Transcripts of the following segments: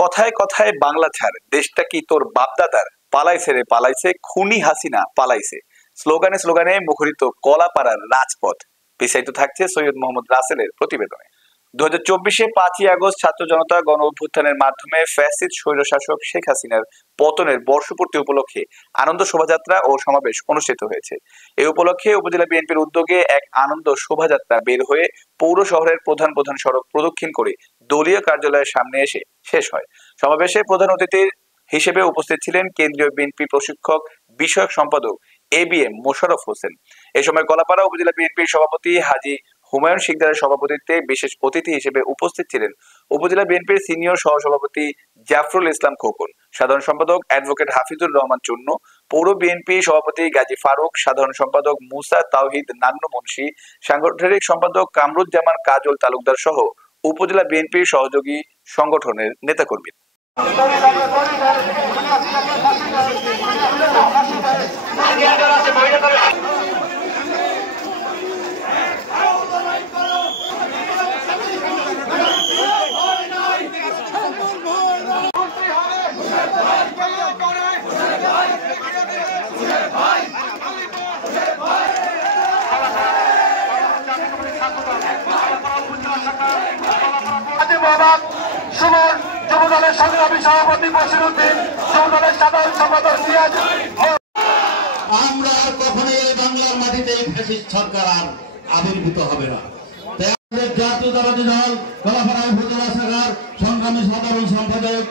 কথায় কথায় বাংলা ছাড়, দেশটা কি তোর বাপদাদার, পালাইছে রে পালাইছে, খুনি হাসিনা পালাইছে, স্লোগানে স্লোগানে মুখরিত কলাপাড়ার রাজপথ। বিস্তারিত থাকছে সৈয়দ মোহাম্মদ রাসেলের প্রতিবেদনে। 2024 5ই আগস্ট ছাত্র জনতা গণ অভ্যুত্থানের মাধ্যমে ফ্যাসিস্ট স্বৈরশাসক শেখ হাসিনার পতনের বর্ষপূর্তি উপলক্ষে আনন্দ শোভাযাত্রা ও সমাবেশ অনুষ্ঠিত হয়েছে। এই উপলক্ষে উপজেলা বিএনপির উদ্যোগে এক আনন্দ শোভাযাত্রা বের হয়ে পৌর শহরের প্রধান প্রধান সড়ক প্রদক্ষিণ করে দলীয় কার্যালয়ের সামনে এসে শেষ হয়। সমাবেশে প্রধান অতিথির হিসেবে উপস্থিত ছিলেন কেন্দ্রীয় বিএনপি প্রশিক্ষক বিষয়ক সম্পাদক ABM মোশাররফ হোসেন। এ সময় কলাপাড়া উপজেলা বিএনপির সভাপতি হাজী হুমায়ুন শিকদারের সভাপতিত্বে বিশেষ অতিথি হিসেবে উপস্থিত ছিলেন উপজেলা বিএনপির সিনিয়র সহসভাপতি জাফরুল ইসলাম খোকন, সাধারণ সম্পাদক অ্যাডভোকেট হাফিজুর রহমান চুন্নু, পৌর বিএনপি সভাপতি গাজী ফারুক, সাধারণ সম্পাদক মুসা তাওহিদ নান্নু মুন্সি, সাংগঠনিক সম্পাদক কামরুজ্জামান কাজল তালুকদার সহ উপজেলা বিএনপির সহযোগী সংগঠনের নেতাকর্মী। সুমন, যুবদলের সংগ্রামী সভাপতি বশিরউদ্দিন, যুবদলের সাধারণ সম্পাদক সিরাজ। আমরা আর কখনোই এই বাংলার মাটিতে এই ফ্যাসিস্ট সরকার আর আবির্ভূত হবে না। জাতীয়তাবাদী দল কলাপাড়া উপজেলা শাখার সংগ্রামী সাধারণ সম্পাদক,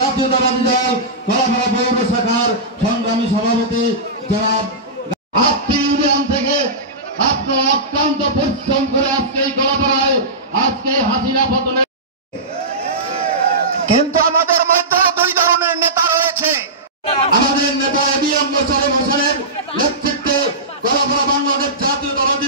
জাতীয়তাবাদী দল কলাপাড়া পৌর শাখার সংগ্রামী সভাপতি জনাব ইউনিয়ন থেকে আপনার অক্লান্ত পরিশ্রম করে আজকে এই কলাপাড়ায় আজকে হাসিনা পতনে। কিন্তু আমাদের মধ্যে দুই ধরনের নেতা রয়েছে। আমাদের নেতা ABM মোশাররফ হোসেনের নেতৃত্বে কলাপাড়া বাংলাদেশ জাতীয়তাবাদী